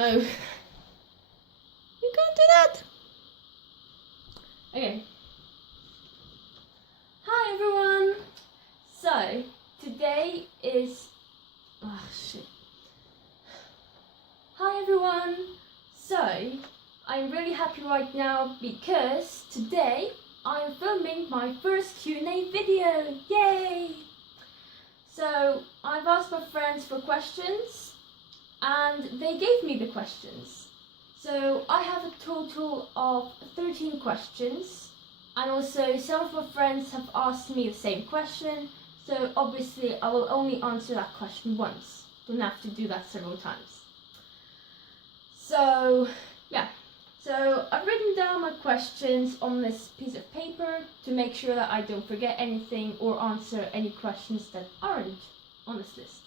no. You can't do that. Okay. Hi everyone. So today is shit. Hi everyone. So I'm really happy right now because today I'm filming my first Q&A video. Yay! So I've asked my friends for questions and they gave me the questions. So I have a total of 13 questions, and also some of my friends have asked me the same question, so obviously I will only answer that question once. Don't have to do that several times. So yeah, so I've written down my questions on this piece of paper to make sure that I don't forget anything or answer any questions that aren't on this list.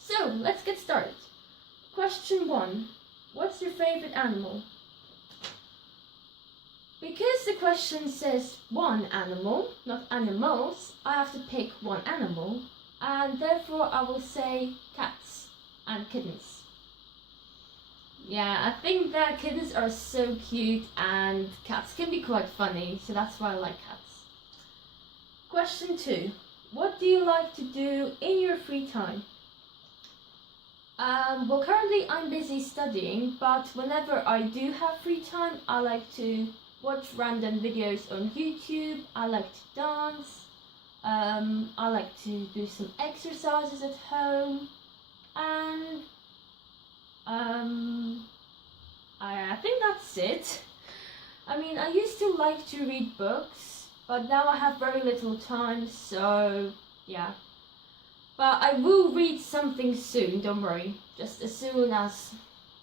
So let's get started. Question 1. What's your favorite animal? Because the question says one animal, not animals, I have to pick one animal, and therefore I will say cats and kittens. Yeah, I think that kittens are so cute and cats can be quite funny, so that's why I like cats. Question 2. What do you like to do in your free time? Well, currently I'm busy studying, but whenever I do have free time, I like to watch random videos on YouTube, I like to dance, I like to do some exercises at home, and I think that's it. I mean, I used to like to read books, but now I have very little time, so yeah. But I will read something soon, don't worry. Just as soon as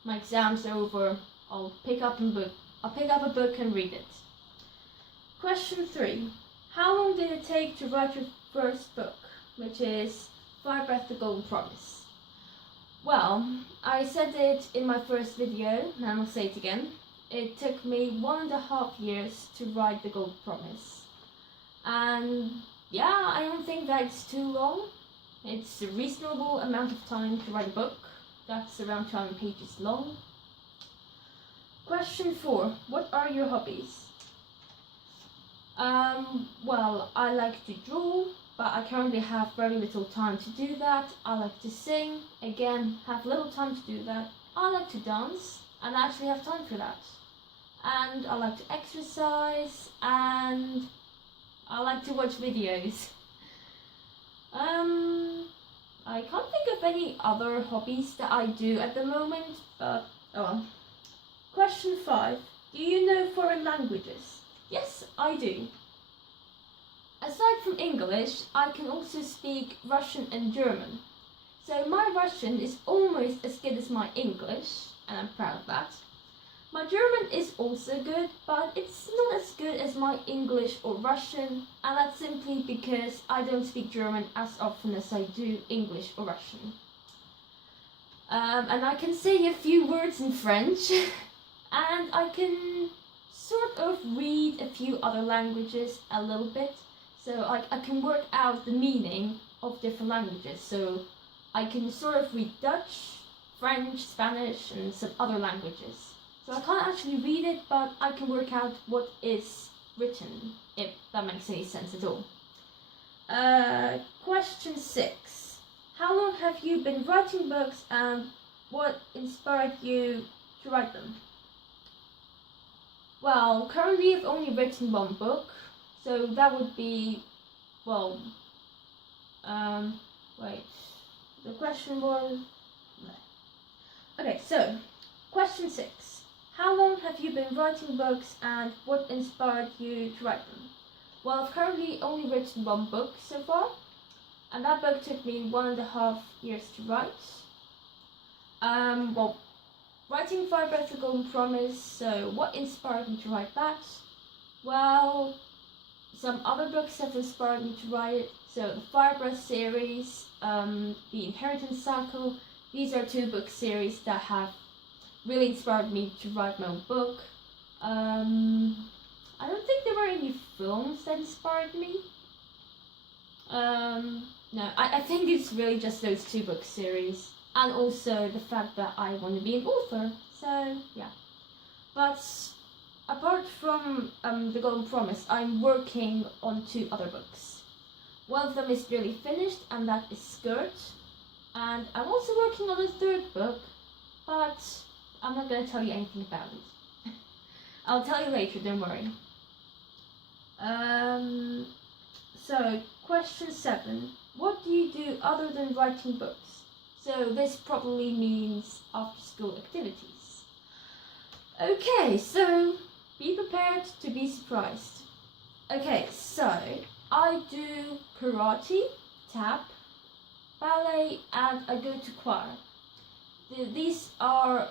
my exam's over, I'll pick up a book and read it. Question 3. How long did it take to write your first book, which is Fire Breath the Golden Promise? Well, I said it in my first video, and I'll say it again. It took me 1.5 years to write the Golden Promise. And yeah, I don't think that's too long. It's a reasonable amount of time to write a book. That's around 200 pages long. Question 4. What are your hobbies? Well, I like to draw, but I currently have very little time to do that. I like to sing, again, have little time to do that. I like to dance, and I actually have time for that. And I like to exercise, and I like to watch videos. I can't think of any other hobbies that I do at the moment, but oh well. Question 5. Do you know foreign languages? Yes, I do. Aside from English, I can also speak Russian and German. So my Russian is almost as good as my English, and I'm proud of that. My German is also good, but it's not as good as my English or Russian, and that's simply because I don't speak German as often as I do English or Russian. And I can say a few words in French, and I can sort of read a few other languages a little bit, so I can work out the meaning of different languages. So I can sort of read Dutch, French, Spanish, and some other languages. So I can't actually read it, but I can work out what is written, if that makes any sense at all. Question 6. How long have you been writing books and what inspired you to write them? Well, currently I've only written one book, so that would be, well, wait, the question was, okay, so, question 6. How long have you been writing books and what inspired you to write them? Well, I've currently only written one book so far, and that book took me 1.5 years to write. Well, writing Fire Breath the Golden Promise, so what inspired me to write that? Well, some other books have inspired me to write it. So the Fire Breath series, the Inheritance Cycle, these are 2 book series that have really inspired me to write my own book. I don't think there were any films that inspired me. No, I think it's really just those 2 book series, and also the fact that I want to be an author. So yeah, but apart from The Golden Promise, I'm working on 2 other books. One of them is nearly finished, and that is Skirt. And I'm also working on a 3rd book, but I'm not going to tell you anything about it. I'll tell you later, don't worry. So, question 7. What do you do other than writing books? So this probably means after-school activities. Okay, so be prepared to be surprised. Okay, so I do karate, tap, ballet, and I go to choir. These are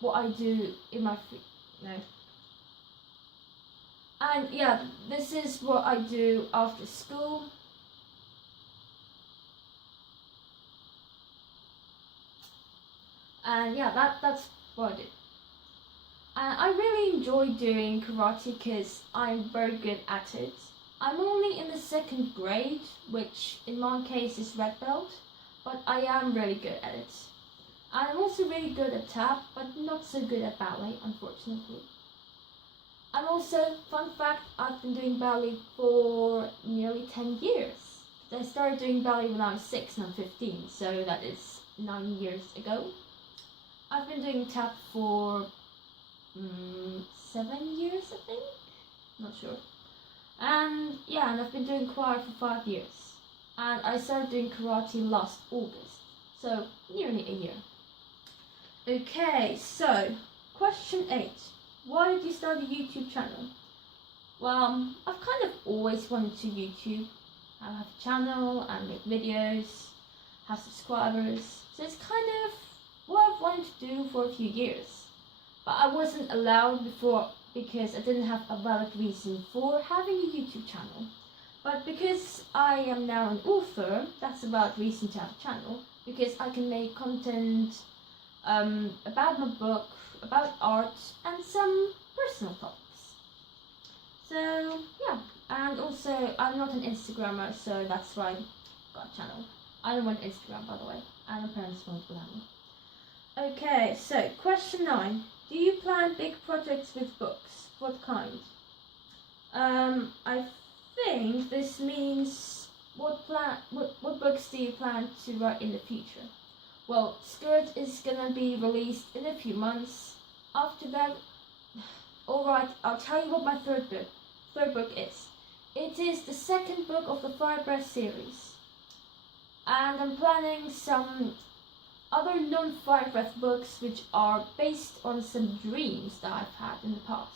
what I do in my and yeah, this is what I do after school. And yeah, that's what I do. And I really enjoy doing karate because I'm very good at it. I'm only in the 2nd grade, which in my case is red belt, but I am really good at it. I'm also really good at tap, but not so good at ballet, unfortunately. And also, fun fact, I've been doing ballet for nearly 10 years. I started doing ballet when I was 6 and I'm 15, so that is 9 years ago. I've been doing tap for 7 years, I think? Not sure. And yeah, and I've been doing choir for 5 years. And I started doing karate last August, so nearly a year. Okay, so question 8. Why did you start a YouTube channel? Well, I've kind of always wanted to YouTube. I have a channel and make videos, have subscribers, so it's kind of what I've wanted to do for a few years. But I wasn't allowed before because I didn't have a valid reason for having a YouTube channel. But because I am now an author, that's a valid reason to have a channel, because I can make content about my book, about art, and some personal topics. So yeah, and also I'm not an Instagrammer, so that's why I got a channel. I don't want Instagram, by the way, and my parents won't allow me. Okay, so question 9. Do you plan big projects with books? What kind? I think this means what books do you plan to write in the future? Well, Skirt is gonna be released in a few months. After that, alright, I'll tell you what my third book is. It is the 2nd book of the Fire Breath series. And I'm planning some other non-Fire Breath books which are based on some dreams that I've had in the past.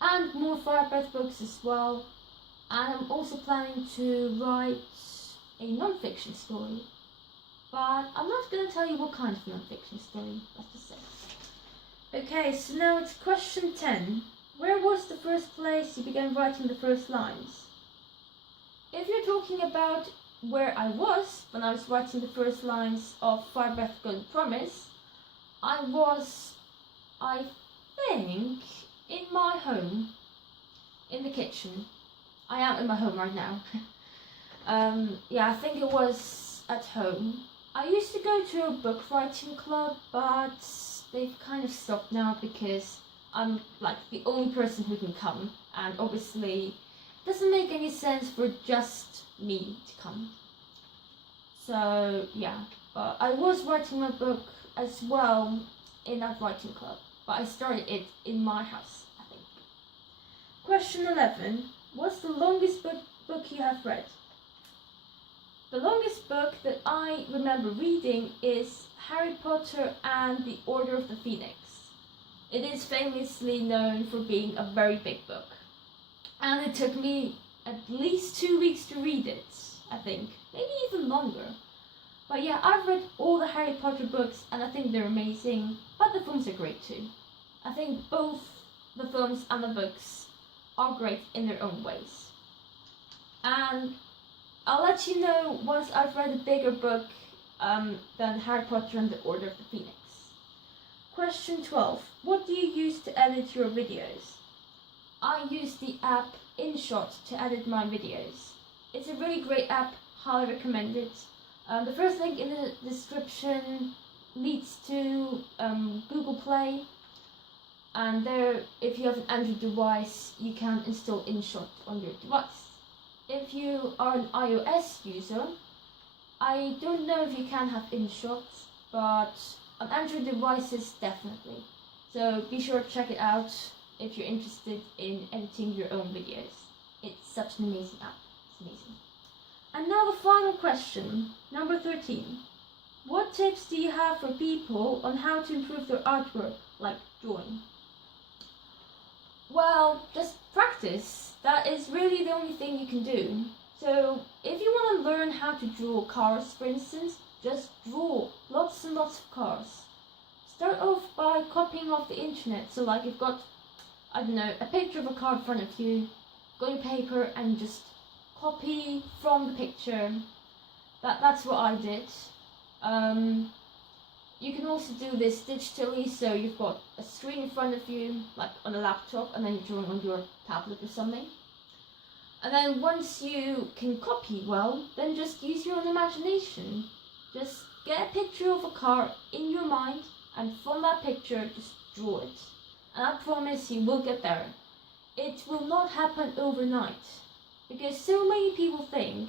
And more Fire Breath books as well. And I'm also planning to write a non-fiction story. But I'm not going to tell you what kind of non-fiction story, let's just say. Okay, so now it's question 10. Where was the first place you began writing the first lines? If you're talking about where I was when I was writing the first lines of Fire Breath Golden Promise, I was, I think, in my home, in the kitchen. I am in my home right now. Yeah, I think it was at home. I used to go to a book writing club, but they've kind of stopped now because I'm like the only person who can come, and obviously it doesn't make any sense for just me to come. So yeah, but I was writing my book as well in that writing club, but I started it in my house, I think. Question 11. What's the longest book you have read? The longest book that I remember reading is Harry Potter and the Order of the Phoenix. It is famously known for being a very big book. And it took me at least 2 weeks to read it, I think. Maybe even longer. But yeah, I've read all the Harry Potter books and I think they're amazing. But the films are great too. I think both the films and the books are great in their own ways. And I'll let you know once I've read a bigger book than Harry Potter and the Order of the Phoenix. Question 12. What do you use to edit your videos? I use the app InShot to edit my videos. It's a really great app, highly recommend it. The first link in the description leads to Google Play, and there, if you have an Android device, you can install InShot on your device. If you are an iOS user, I don't know if you can have InShot, but on Android devices definitely. So be sure to check it out if you're interested in editing your own videos. It's such an amazing app. It's amazing. And now the final question, number 13. What tips do you have for people on how to improve their artwork, like drawing? Well, just practice. That is really the only thing you can do. So if you want to learn how to draw cars, for instance, just draw lots and lots of cars. Start off by copying off the internet. So like you've got, I don't know, a picture of a car in front of you, go to paper and just copy from the picture. That's what I did. You can also do this digitally, so you've got a screen in front of you, like on a laptop, and then you're drawing on your tablet or something. And then once you can copy well, then just use your own imagination. Just get a picture of a car in your mind, and from that picture, just draw it. And I promise you will get there. It will not happen overnight, because so many people think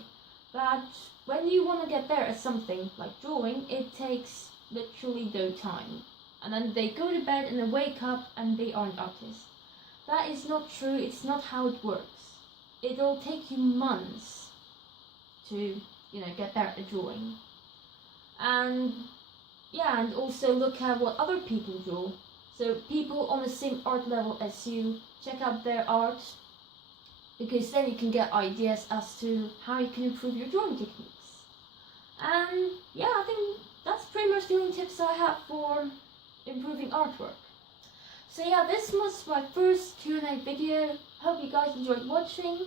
that when you want to get better at something like drawing, it takes literally no time. And then they go to bed and they wake up and they are an artist. That is not true. It's not how it works. It'll take you months to, get better at drawing. And yeah, and also look at what other people draw. So people on the same art level as you, check out their art, because then you can get ideas as to how you can improve your drawing techniques. And yeah, I think that's pretty much the only tips I have for improving artwork. So yeah, this was my first Q&A video. Hope you guys enjoyed watching.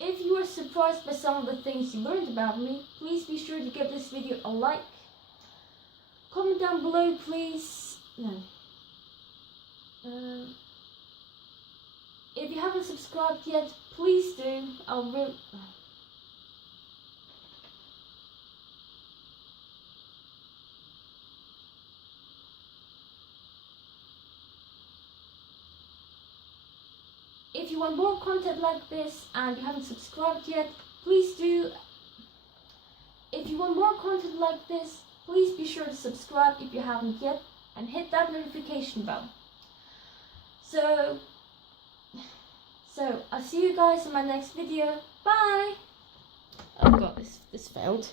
If you were surprised by some of the things you learned about me, please be sure to give this video a like. Comment down below, please. If you haven't subscribed yet, please do. If you want more content like this and you haven't subscribed yet, please do. If you want more content like this, please be sure to subscribe if you haven't yet and hit that notification bell. So I'll see you guys in my next video. Bye! Oh god, this failed.